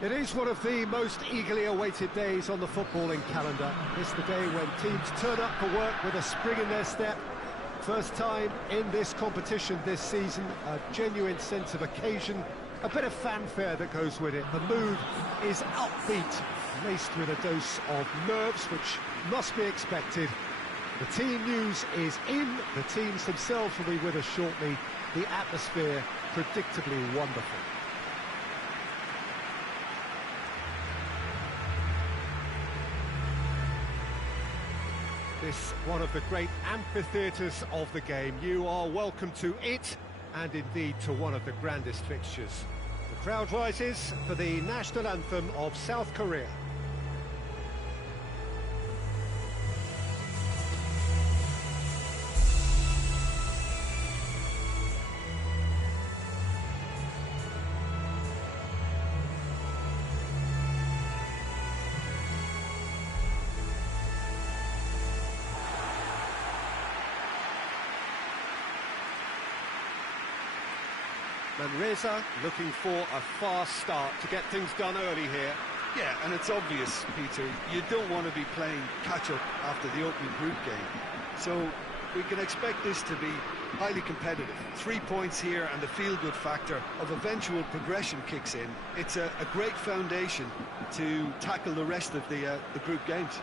It is one of the most eagerly awaited days on the footballing calendar. It's the day when teams turn up for work with a spring in their step. First time in this competition this season, a genuine sense of occasion, a bit of fanfare that goes with it. The mood is upbeat, laced with a dose of nerves, which must be expected. The team news is in, the teams themselves will be with us shortly. The atmosphere predictably wonderful. This one of the great amphitheatres of the game. You are welcome to it, and indeed to one of the grandest fixtures. The crowd rises for the national anthem of South Korea. Manresa looking for a fast start to get things done early here. Yeah, and it's obvious, Peter, you don't want to be playing catch-up after the opening group game. So we can expect this to be highly competitive. 3 points here and the feel-good factor of eventual progression kicks in. It's a great foundation to tackle the rest of the group games.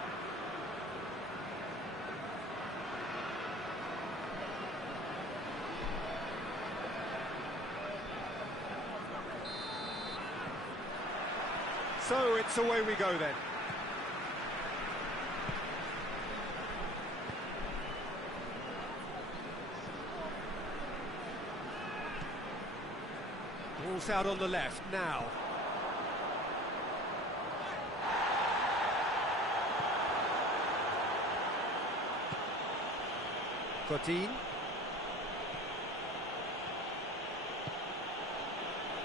So it's away we go then. Ball's out on the left now. Cotin.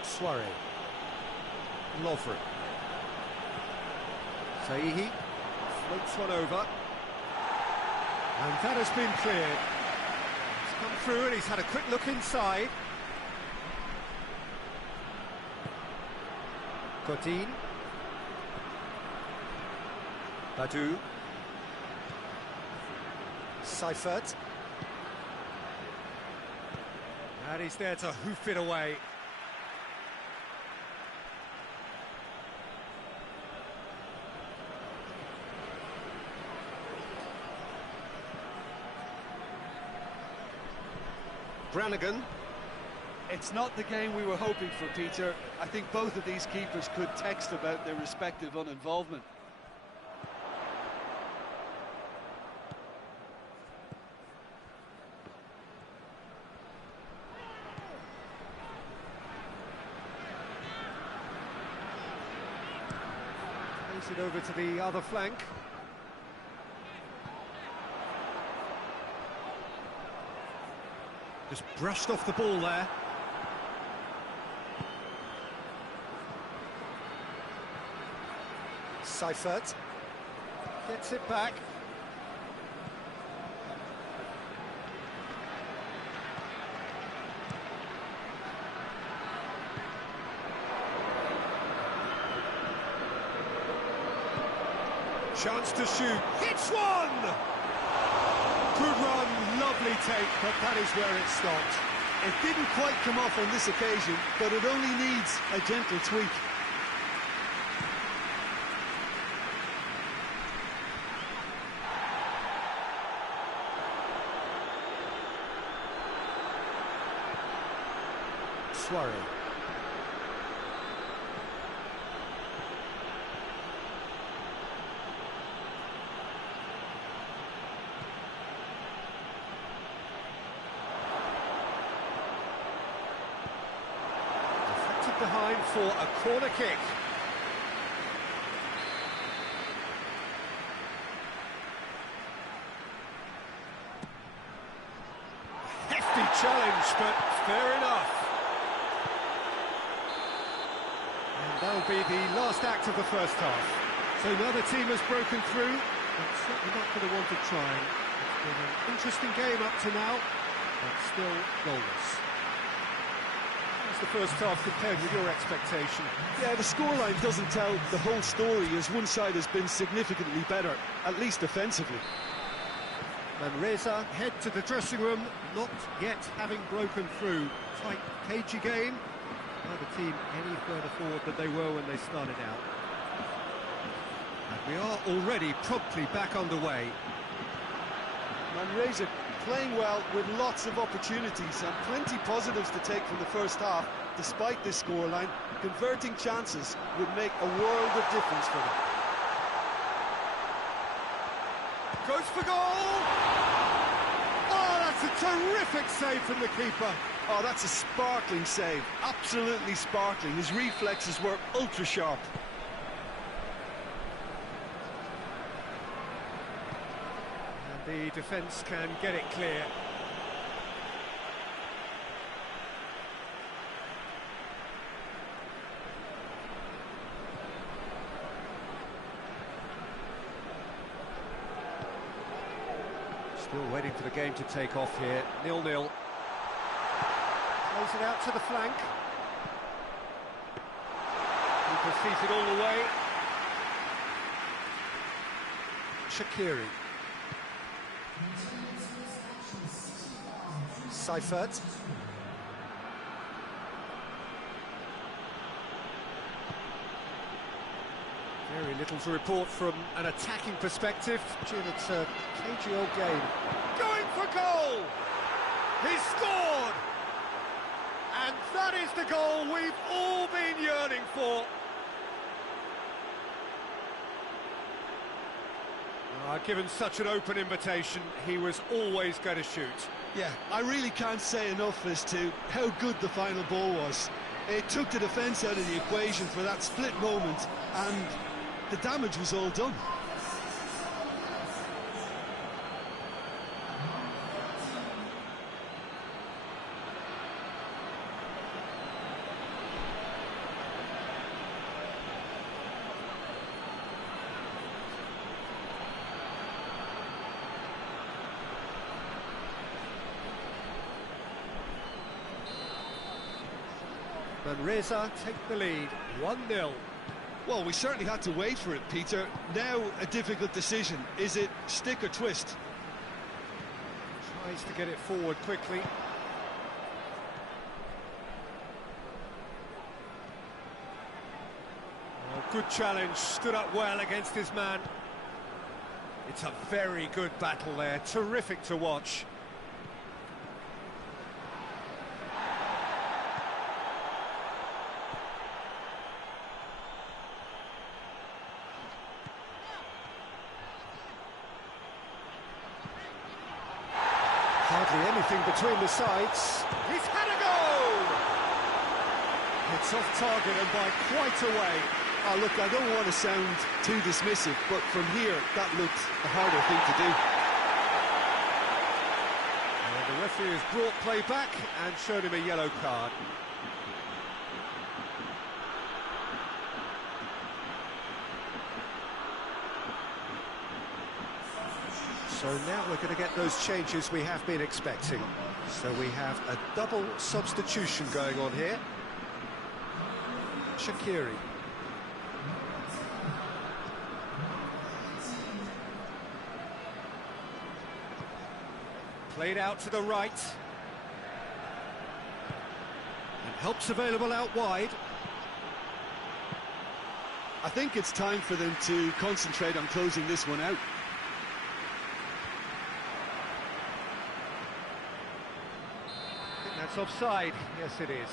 Suarez. Lovren. Saihi floats one over, and that has been cleared. He's come through and he's had a quick look inside. Cotin. Badu. Seifert. And he's there to hoof it away. Brannigan. It's not the game we were hoping for, Peter. I think both of these keepers could text about their respective uninvolvement. Plays it over to the other flank. Just brushed off the ball there. Seifert gets it back. Chance to shoot. Hits one! Good run, lovely take, but that is where it stopped. It didn't quite come off on this occasion, but it only needs a gentle tweak. Suarez. Behind for a corner kick. Hefty challenge, but fair enough. And that'll be the last act of the first half. So now the team has broken through, but certainly not going to want to try. It's been an interesting game up to now, but still goalless. the first half compared with your expectation? Yeah, the scoreline doesn't tell the whole story, as one side has been significantly better, at least offensively. Manresa head to the dressing room, not yet having broken through. Tight, cagey game. Neither team any further forward than they were when they started out. And we are already promptly back underway. Manresa playing well with lots of opportunities and plenty positives to take from the first half. Despite this scoreline, converting chances would make a world of difference for them. Goes for goal! Oh, that's a terrific save from the keeper. Oh, that's a sparkling save, absolutely sparkling. His reflexes were ultra sharp. And the defence can get it clear. Still waiting for the game to take off here. 0-0. Plays it out to the flank. Keeper sees it all the way. Shaqiri. Seifert. Very little to report from an attacking perspective. Jim, it's a cagey old game. Going for goal! He's scored! And that is the goal we've all been yearning for. Given such an open invitation, he was always going to shoot. Yeah, I really can't say enough as to how good the final ball was. It took the defence out of the equation for that split moment, and the damage was all done. Manresa take the lead, 1-0. Well, we certainly had to wait for it, Peter. Now a difficult decision. Is it stick or twist? Tries to get it forward quickly. Oh, good challenge, stood up well against his man. It's a very good battle there, terrific to watch. Hardly anything between the sides. He's had a goal! It's off target and by quite a way. Oh, look, I don't want to sound too dismissive, but from here, that looked the harder thing to do. And the referee has brought play back and showed him a yellow card. So now we're going to get those changes we have been expecting. So we have a double substitution going on here. Shaqiri. Played out to the right. And help's available out wide. I think it's time for them to concentrate on closing this one out. That's offside. Yes, it is.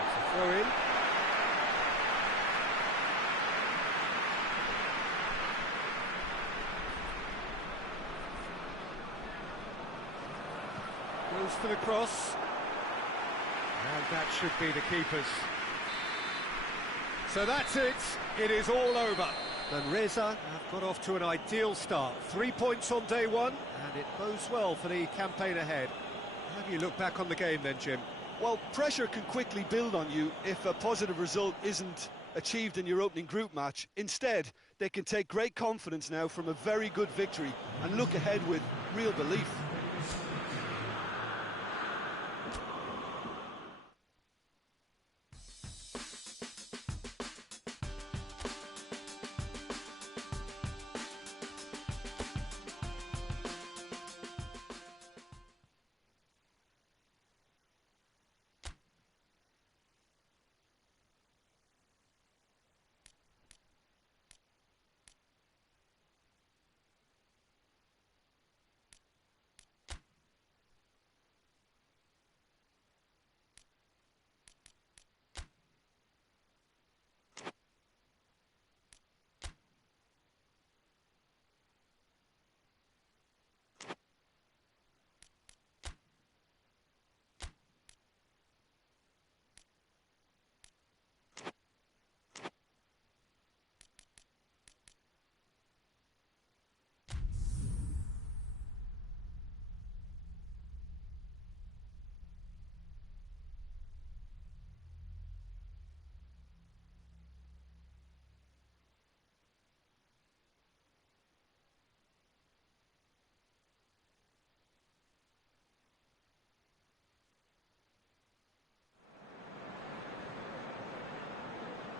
It's a throw in. Goes for the cross, and that should be the keeper's. So that's it, it is all over. And Reza have got off to an ideal start. 3 points on day one, and it bodes well for the campaign ahead. How do you look back on the game then, Jim? Well, pressure can quickly build on you if a positive result isn't achieved in your opening group match. Instead, they can take great confidence now from a very good victory and look ahead with real belief.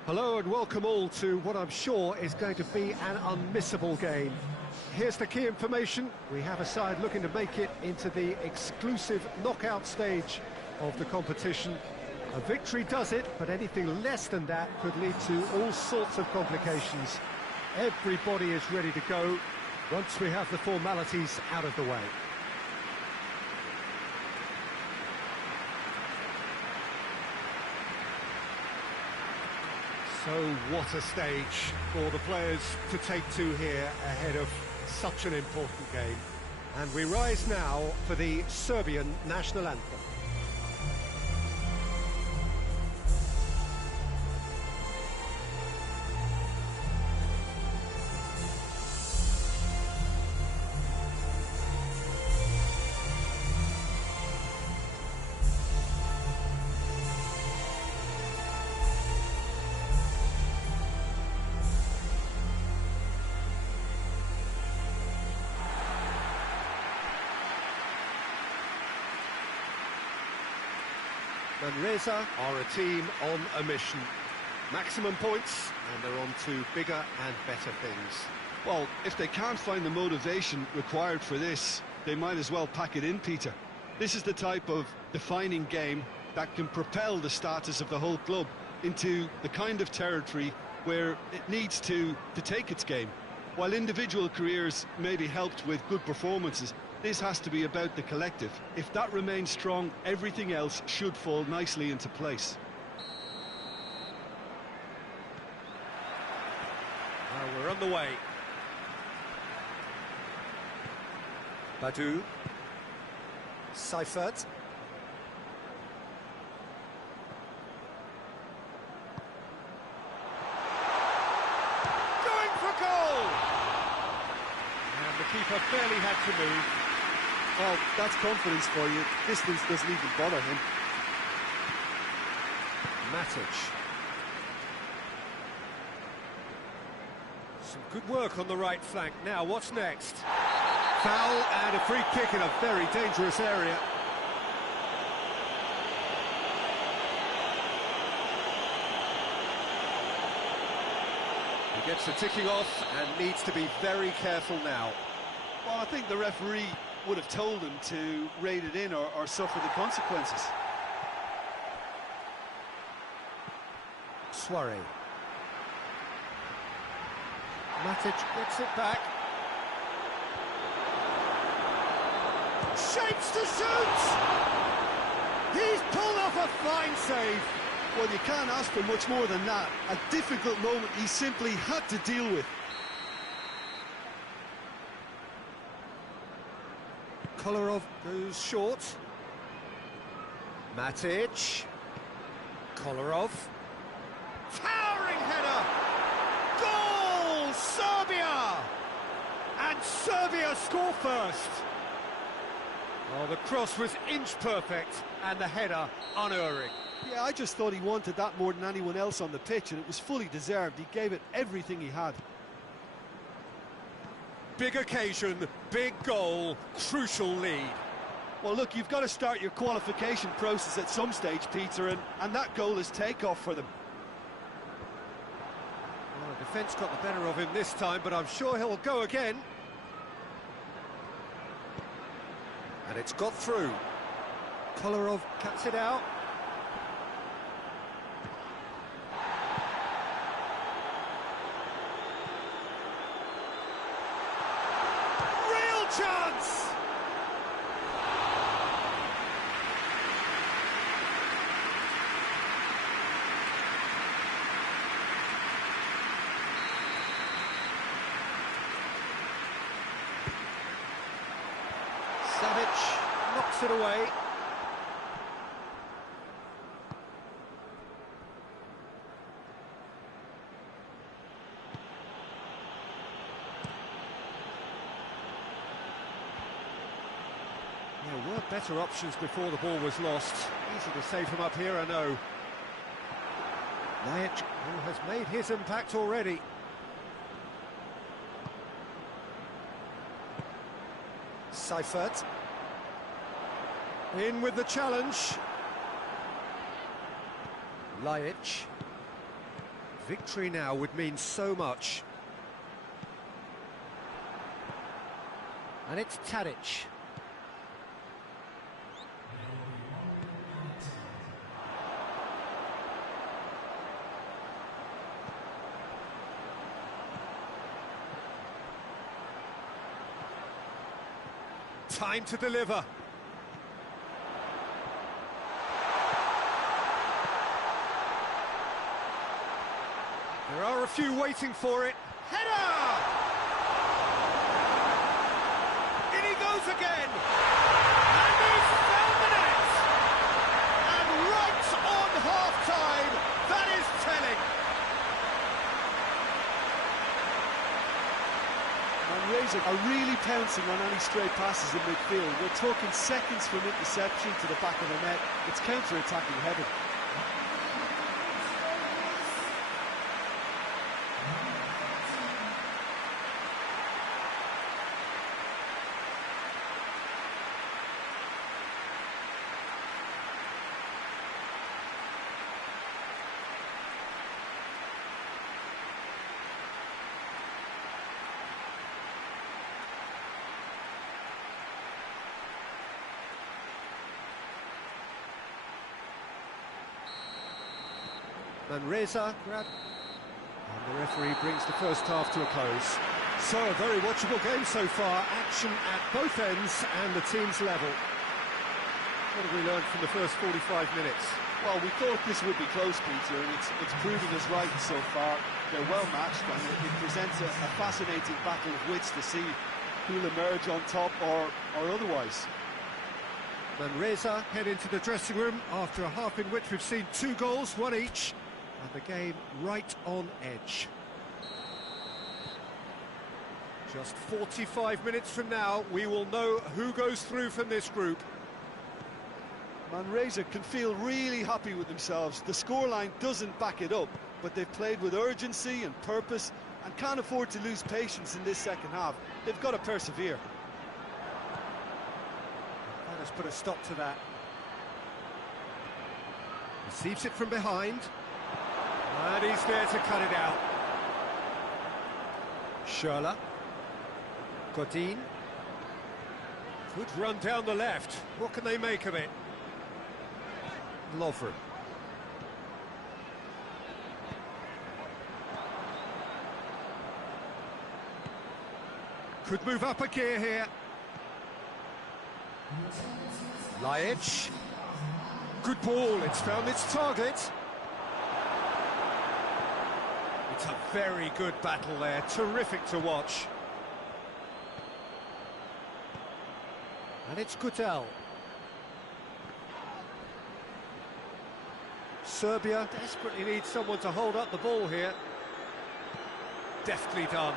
Hello and welcome all to what I'm sure is going to be an unmissable game. Here's the key information. We have a side looking to make it into the exclusive knockout stage of the competition. A victory does it, but anything less than that could lead to all sorts of complications. Everybody is ready to go once we have the formalities out of the way. So what a stage for the players to take to here ahead of such an important game. And we rise now for the Serbian national anthem. And Reza are a team on a mission. Maximum points, and they're on to bigger and better things. Well, if they can't find the motivation required for this, they might as well pack it in, Peter. This is the type of defining game that can propel the status of the whole club into the kind of territory where it needs to take its game. While individual careers may be helped with good performances, this has to be about the collective. If that remains strong, everything else should fall nicely into place. We're on the way. Badu. Seifert. Going for goal! And the keeper barely had to move. Well, that's confidence for you. Distance doesn't even bother him. Matic. Some good work on the right flank. Now, what's next? Foul and a free kick in a very dangerous area. He gets the ticking off and needs to be very careful now. Well, I think the referee would have told him to rate it in or suffer the consequences. Suarez. Matic gets it back. Shapes to shoot! He's pulled off a fine save. Well, you can't ask for much more than that. A difficult moment he simply had to deal with. Kolarov goes short. Matic. Kolarov. Towering header! Goal! Serbia! And Serbia score first. Oh, the cross was inch perfect, and the header unerring. Yeah, I just thought he wanted that more than anyone else on the pitch, and it was fully deserved. He gave it everything he had. Big occasion, big goal, crucial lead. Well, look, you've got to start your qualification process at some stage, Peter, and that goal is takeoff for them. Well, the defence got the better of him this time, but I'm sure he'll go again. And it's got through. Kolarov cuts it out. Real chance! Savic knocks it away. There were better options before the ball was lost. Easy to save him up here, I know. Lajic, who has made his impact already. Seifert. In with the challenge. Lajic. Victory now would mean so much. And it's Tadic. Time to deliver. There are a few waiting for it. Header! In he goes again. And he's found the net. And right on half-time, that is telling. Malaysia are really pouncing on any stray passes in midfield. We're talking seconds from interception to the back of the net. It's counter-attacking heaven. Manresa grab, and the referee brings the first half to a close. So a very watchable game so far, action at both ends and the team's level. What have we learned from the first 45 minutes? Well, we thought this would be close, Peter, and it's proving us right so far. They're well matched, and it presents a fascinating battle of wits to see who'll emerge on top or otherwise. Manresa head into the dressing room after a half in which we've seen 2 goals, 1 each, and the game right on edge. Just 45 minutes from now, we will know who goes through from this group. Manresa can feel really happy with themselves. The scoreline doesn't back it up, but they've played with urgency and purpose and can't afford to lose patience in this second half. They've got to persevere. Let us put a stop to that. Receives it from behind. And he's there to cut it out. Schürrle. Godin. Good run down the left. What can they make of it? Lovren. Could move up a gear here. Lajic. Good ball, it's found its target. It's a very good battle there, terrific to watch. And it's Gutel. Serbia desperately needs someone to hold up the ball here. deftly done.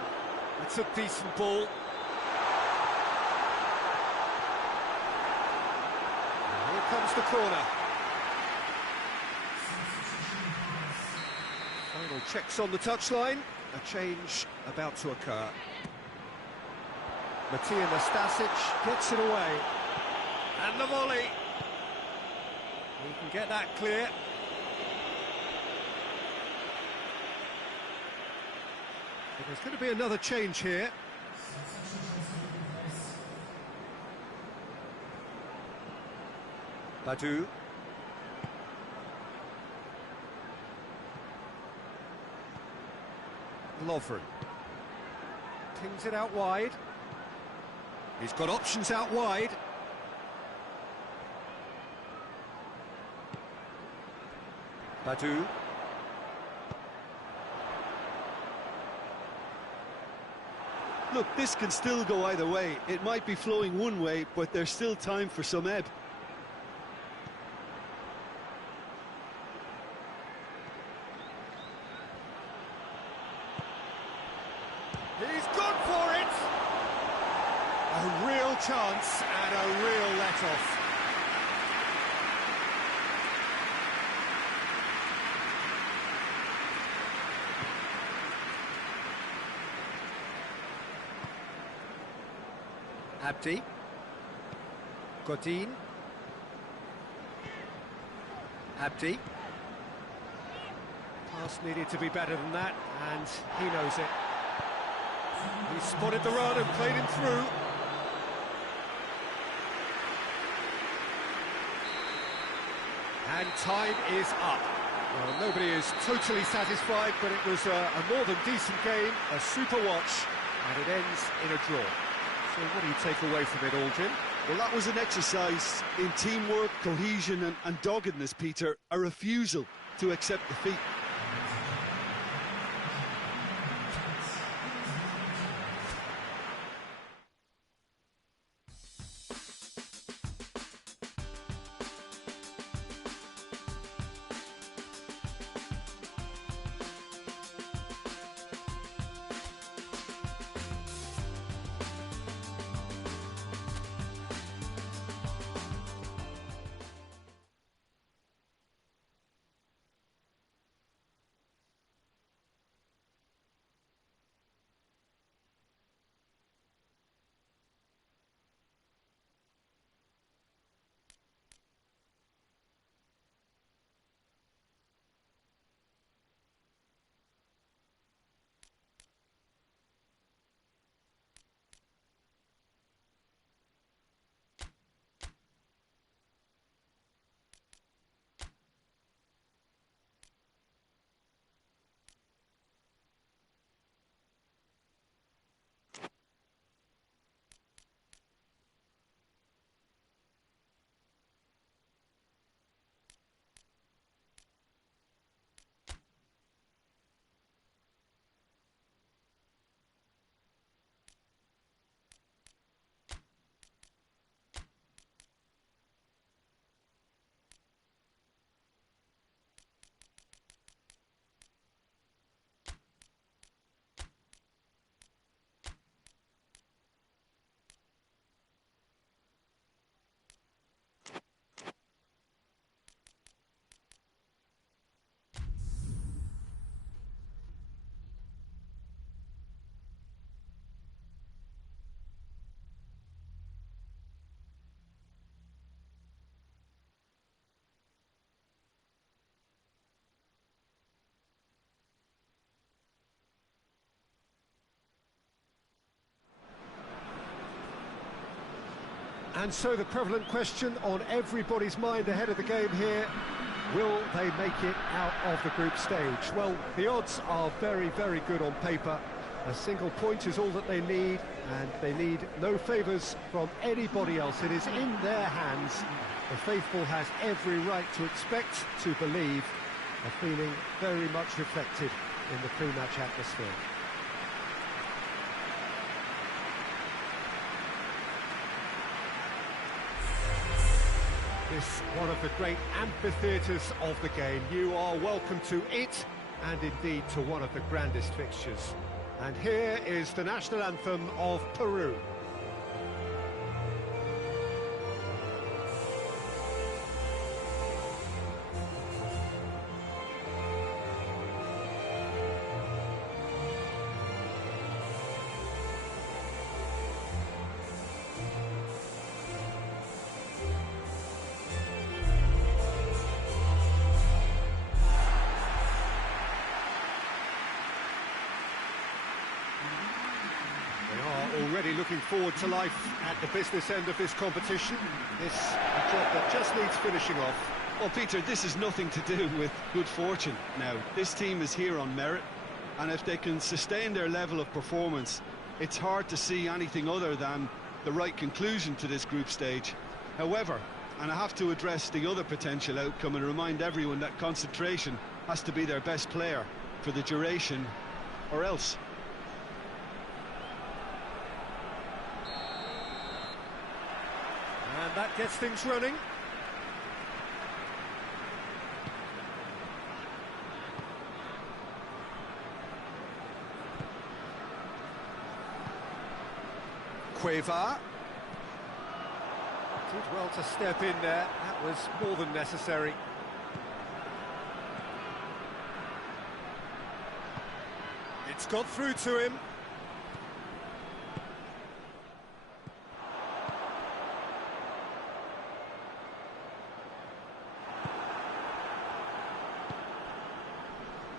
It's a decent ball. And here comes the corner. Final checks on the touchline. A change about to occur. Matija Nastasic gets it away. And the volley. We can get that clear. But there's going to be another change here. Badu. Lovren. Tings it out wide. He's got options out wide. Badu. Look, this can still go either way. It might be flowing one way, but there's still time for some ebb. He's gone for it! A real chance and a real let-off. Abdi. Godin. Abdi. Pass needed to be better than that, and he knows it. He spotted the run and played him through. And time is up. Well, nobody is totally satisfied, but it was a more than decent game, a super watch, and it ends in a draw. So what do you take away from it all, Jim? Well, that was an exercise in teamwork, cohesion and doggedness, Peter. A refusal to accept defeat. And so the prevalent question on everybody's mind ahead of the game here, will they make it out of the group stage? Well, the odds are very, very good on paper. A single point is all that they need, and they need no favours from anybody else. It is in their hands. The faithful has every right to expect, to believe, a feeling very much reflected in the pre-match atmosphere. This one of the great amphitheatres of the game. You are welcome to it, and indeed to one of the grandest fixtures. And here is the national anthem of Peru. Already looking forward to life at the business end of this competition. This a job that just needs finishing off. Well, Peter, this is nothing to do with good fortune now. This team is here on merit, and if they can sustain their level of performance, it's hard to see anything other than the right conclusion to this group stage. However, and I have to address the other potential outcome and remind everyone that concentration has to be their best player for the duration, or else. And that gets things running. Cueva. Did well to step in there. That was more than necessary. It's got through to him.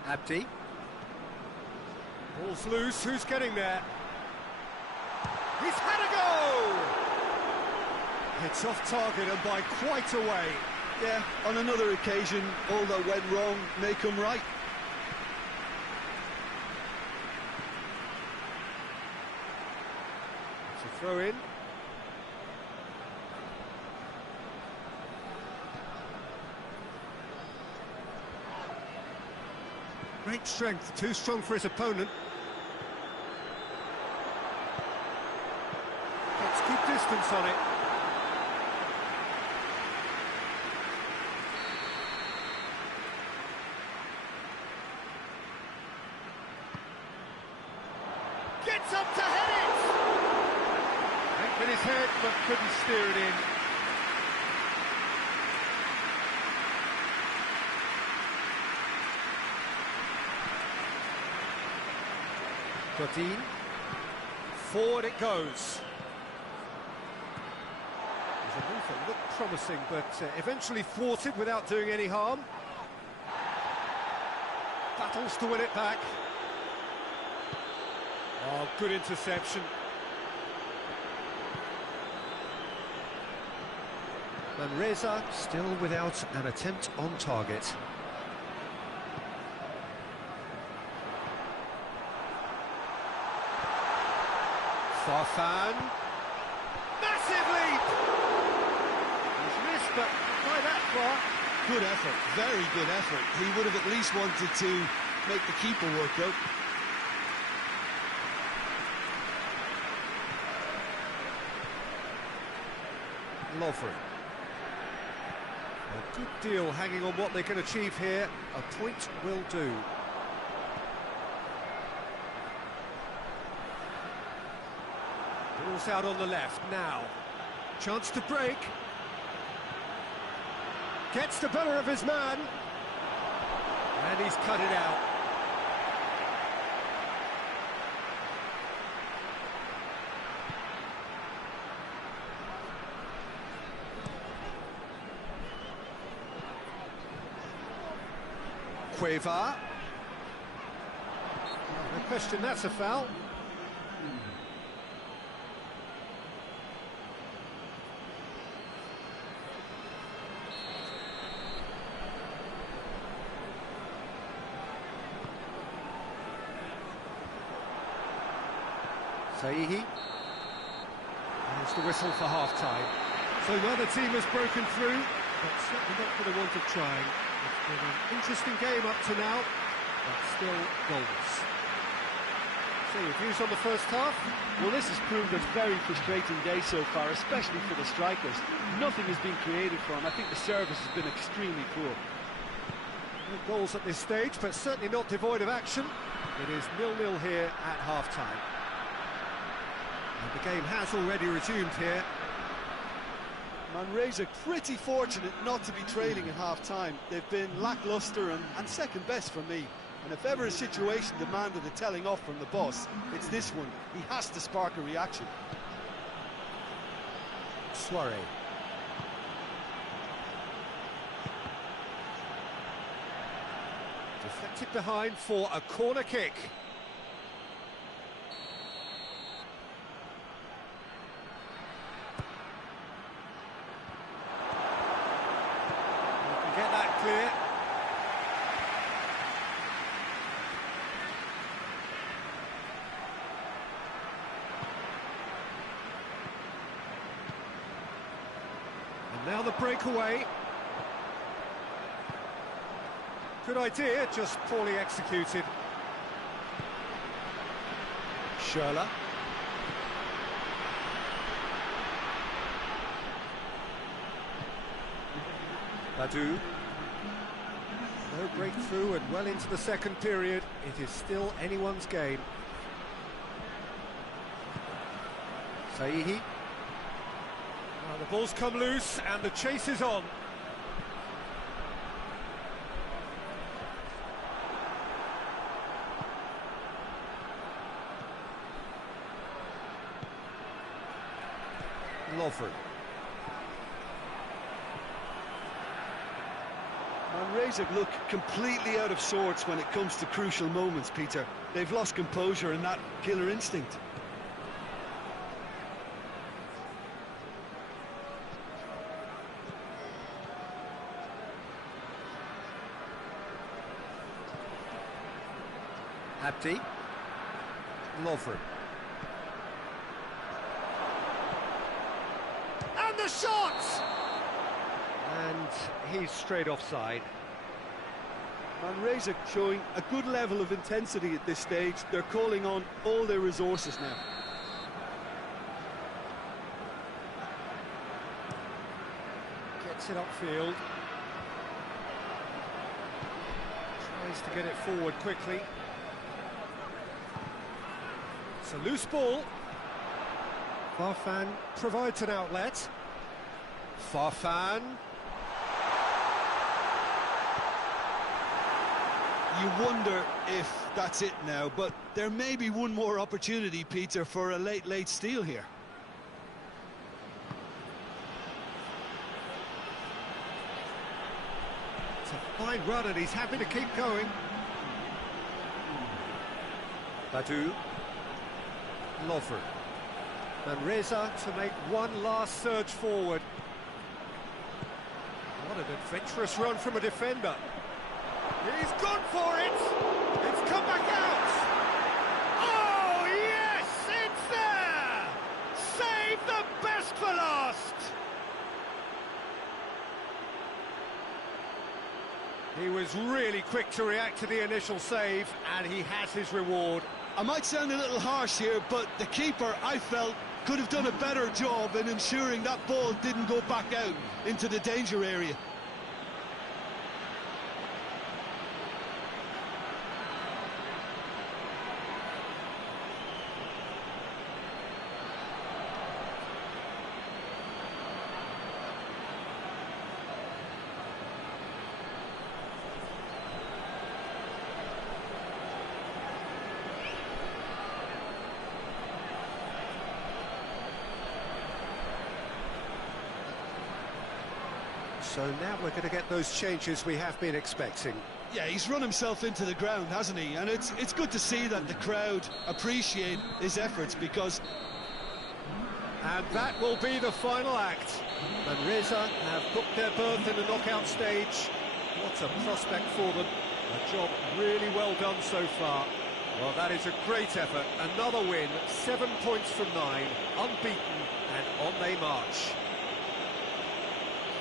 Abdi. Ball's loose, who's getting there? He's had a go! It's off target and by quite a way. Yeah, on another occasion, all that went wrong may come right. It's a throw in. Great strength, too strong for his opponent. Gets good distance on it. Gets up to head it! Went with his head, but couldn't steer it in. Godin. Forward it goes. There's a move that looked promising, but eventually thwarted without doing any harm. Battles to win it back. Oh, good interception. Manresa still without an attempt on target. Farfan. Massive leap! He's missed, but by that far. Good effort, very good effort. He would have at least wanted to make the keeper work out. Lovely. A good deal hanging on what they can achieve here. A point will do. Ball's out on the left now. Chance to break. Gets the better of his man. And he's cut it out. Cueva. No question, that's a foul. Saihi. There's the whistle for half-time. So the team has broken through, but certainly not for the want of trying. It's been an interesting game up to now, but still goals. So your views on the first half? Well, this has proved a very frustrating day so far, especially for the strikers. Nothing has been created for them. I think the service has been extremely poor. No goals at this stage, but certainly not devoid of action. It is 0-0 here at half-time. And the game has already resumed here. Malaysia pretty fortunate not to be trailing at half-time. They've been lacklustre and second best for me. And if ever a situation demanded a telling off from the boss, it's this one. He has to spark a reaction. Suarez. Deflected behind for a corner kick. You can get that clear. And now the breakaway. Good idea, just poorly executed. Schürrle. Badu. No breakthrough and well into the second period. It is still anyone's game. Saihi. Now the ball's come loose and the chase is on. Lawford. Malaysia look completely out of sorts when it comes to crucial moments, Peter. They've lost composure and that killer instinct. Abdi. Lawford. And the shot! And he's straight offside. Malaysia showing a good level of intensity at this stage. They're calling on all their resources now. Gets it upfield. Tries to get it forward quickly. It's a loose ball. Farfan provides an outlet. Farfan. You wonder if that's it now, but there may be one more opportunity, Peter, for a late steal here. It's a fine run and he's happy to keep going. Badu. Lawford. And Reza to make one last surge forward. What an adventurous run from a defender. He's gone for it! It's come back out! Oh, yes! It's there! Save the best for last! He was really quick to react to the initial save, and he has his reward. I might sound a little harsh here, but the keeper, I felt, could have done a better job in ensuring that ball didn't go back out into the danger area. So now we're going to get those changes we have been expecting. Yeah, he's run himself into the ground, hasn't he? And it's good to see that the crowd appreciate his efforts, because... And that will be the final act. And Reza have booked their berth in the knockout stage. What a prospect for them. A job really well done so far. Well, that is a great effort. Another win, 7 points from 9, unbeaten, and on they march.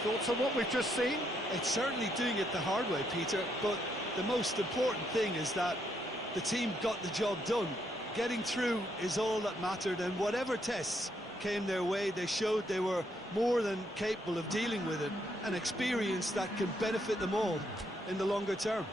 Thoughts on what we've just seen? It's certainly doing it the hard way, Peter, but the most important thing is that the team got the job done. Getting through is all that mattered, and whatever tests came their way, they showed they were more than capable of dealing with it. An experience that can benefit them all in the longer term.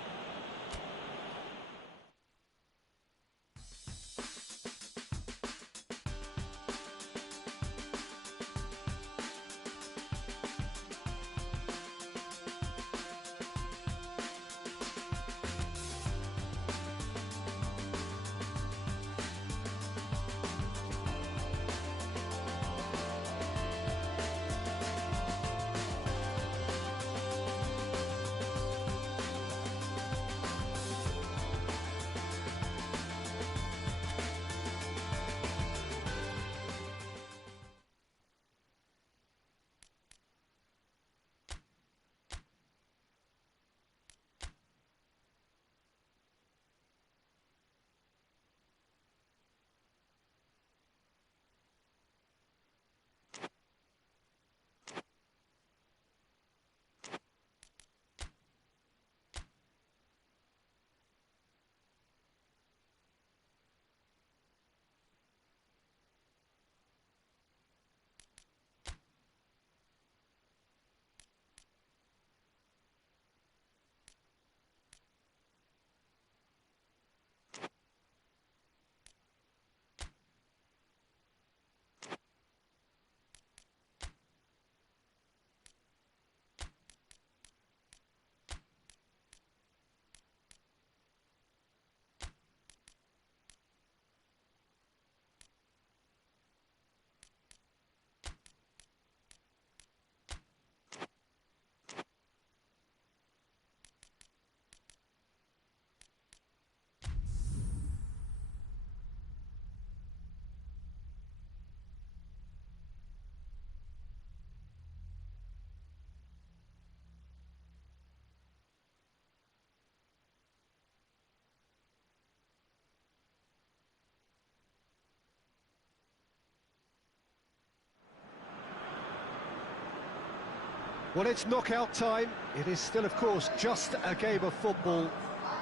Well, it's knockout time. It is still, of course, just a game of football,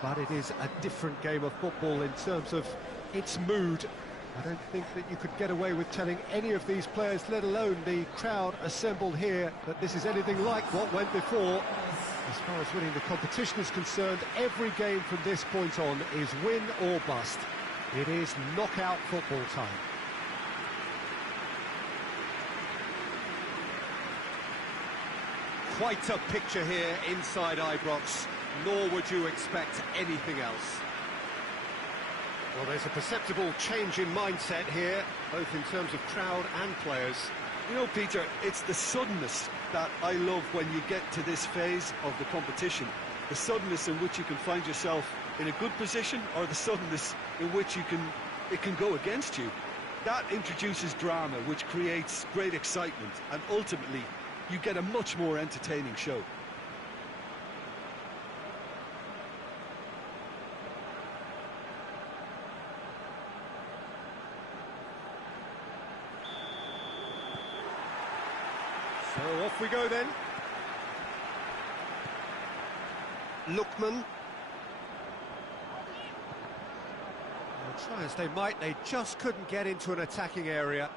but it is a different game of football in terms of its mood. I don't think that you could get away with telling any of these players, let alone the crowd assembled here, that this is anything like what went before. As far as winning the competition is concerned, every game from this point on is win or bust. It is knockout football time. Quite a picture here inside Ibrox, nor would you expect anything else. Well, there's a perceptible change in mindset here, both in terms of crowd and players. You know, Peter, it's the suddenness that I love when you get to this phase of the competition. The suddenness in which you can find yourself in a good position, or the suddenness in which it can go against you. That introduces drama, which creates great excitement, and ultimately you get a much more entertaining show. So off we go then. Lookman. Try as they might, they just couldn't get into an attacking area.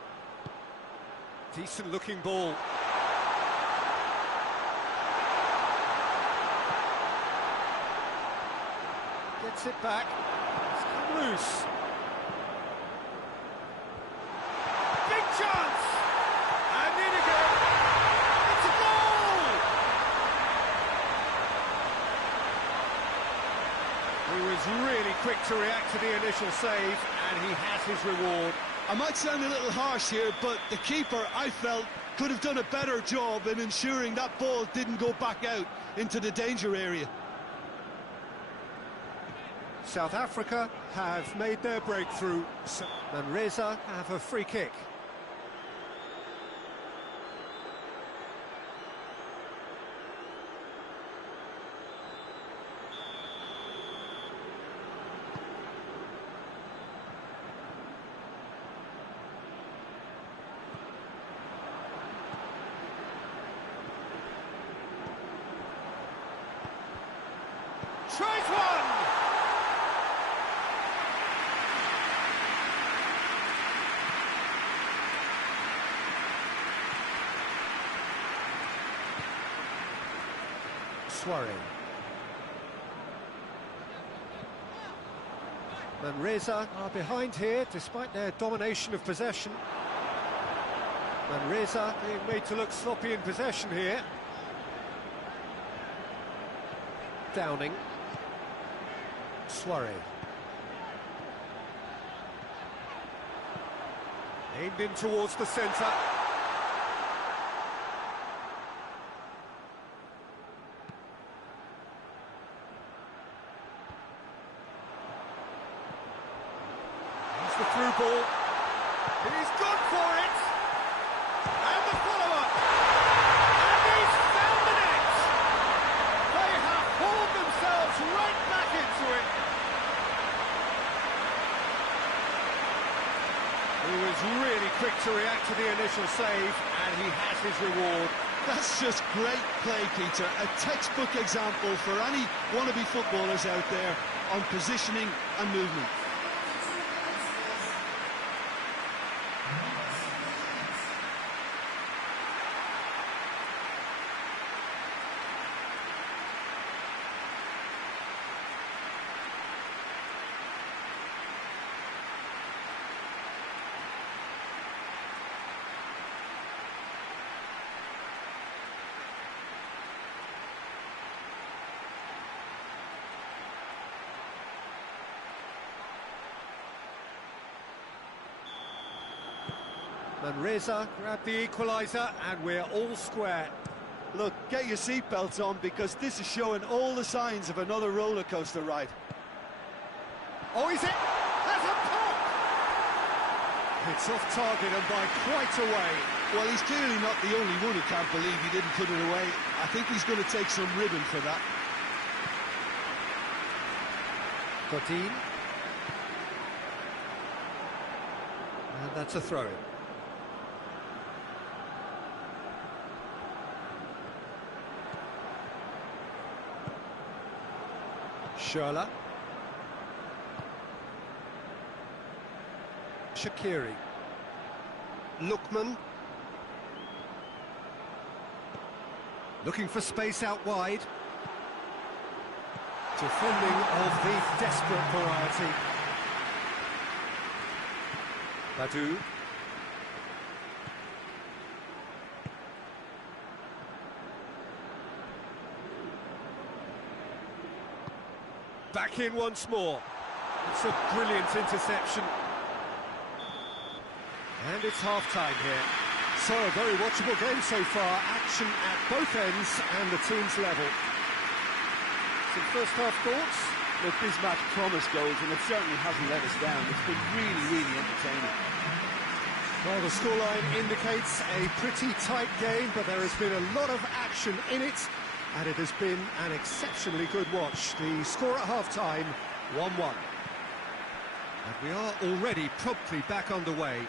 Decent looking ball. Gets it back. It's come loose. Big chance! And in again! It's a goal! He was really quick to react to the initial save, and he has his reward. I might sound a little harsh here, but the keeper, I felt, could have done a better job in ensuring that ball didn't go back out into the danger area. South Africa have made their breakthrough, and Reza have a free kick. Tries one! Suarez. Manresa are behind here, despite their domination of possession. Manresa being made to look sloppy in possession here. Downing. Soiree. Aimed in towards the centre. Here's the through ball. He's gone for it! And the follow-up! And he's found the net! They have hauled themselves right back into it! He was really quick to react to the initial save, and he has his reward. That's just great play, Peter. A textbook example for any wannabe footballers out there on positioning and movement. Manresa grabbed the equaliser, and we're all square. Look, get your seatbelts on, because this is showing all the signs of another roller coaster ride. Oh, is it? That's a pop! It's off target and by quite a way. Well, he's clearly not the only one who can't believe he didn't put it away. I think he's going to take some ribbon for that. Godin. And that's a throw-in. Schürrle. Shaqiri. Lookman. Looking for space out wide. Defending of the desperate variety. Badu. Back in once more. It's a brilliant interception. And it's half-time here. So, a very watchable game so far. Action at both ends and the team's level. Some first-half thoughts? Look, this match promised goals, and it certainly hasn't let us down. It's been really, really entertaining. Well, the scoreline indicates a pretty tight game, but there has been a lot of action in it, and it has been an exceptionally good watch. The score at half-time, 1-1. And we are already promptly back underway.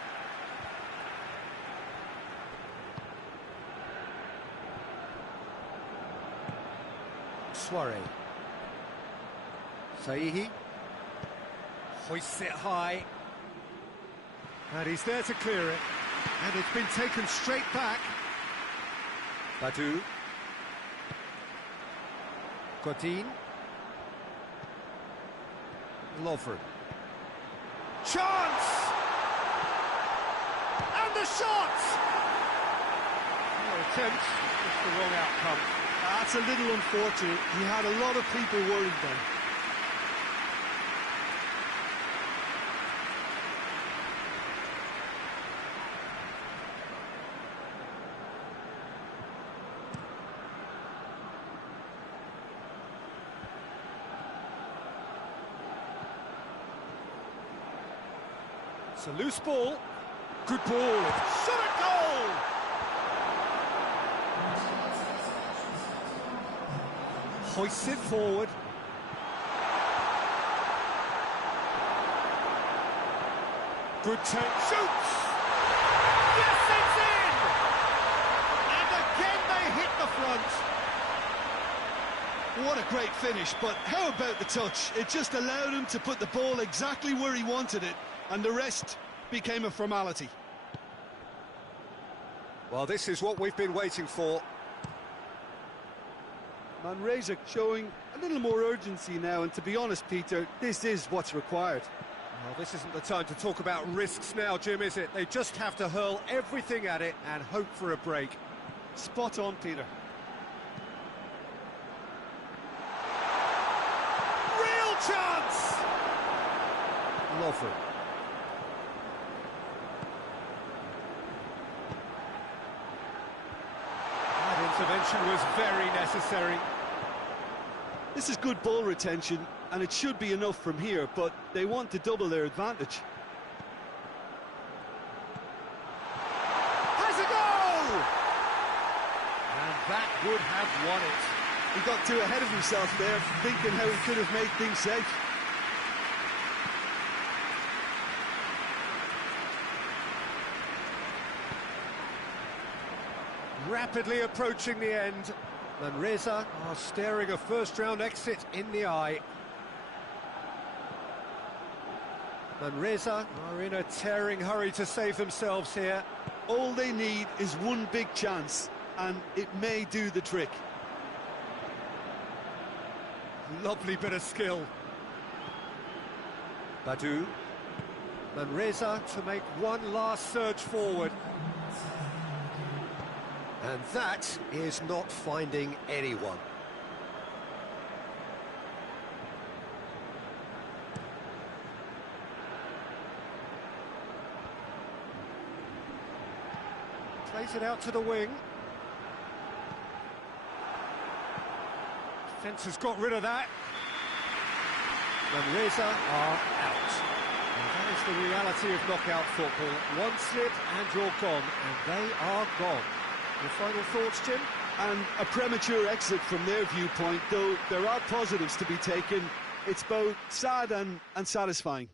Soiree. Saihi. Hoists it high. And he's there to clear it. And it's been taken straight back. Badu. Godin. Lovren. Chance! And the shot! No attempt, just the wrong outcome. That's a little unfortunate. He had a lot of people worried then. It's a loose ball. Good ball. Shot at goal! Hoists it forward. Good take. Shoots! Yes, it's in! And again they hit the front. What a great finish, but how about the touch? It just allowed him to put the ball exactly where he wanted it, and the rest became a formality. Well, this is what we've been waiting for. Manresa showing a little more urgency now, and to be honest, Peter, this is what's required. Well, this isn't the time to talk about risks now, Jim, is it? They just have to hurl everything at it and hope for a break. Spot on, Peter. Real chance! Lovely. That intervention was very necessary. This is good ball retention, and it should be enough from here, but they want to double their advantage. Has a goal! And that would have won it. He got too ahead of himself there, thinking how he could have made things safe. Rapidly approaching the end. Manresa are staring a first-round exit in the eye. Manresa are in a tearing hurry to save themselves here. All they need is one big chance, and it may do the trick. Lovely bit of skill. Badu. Manresa to make one last surge forward. And that is not finding anyone. Plays it out to the wing. Defence has got rid of that. Manresa are out. And that is the reality of knockout football. One slip and you're gone, and they are gone. Your final thoughts, Jim? And a premature exit from their viewpoint, though there are positives to be taken. It's both sad and satisfying.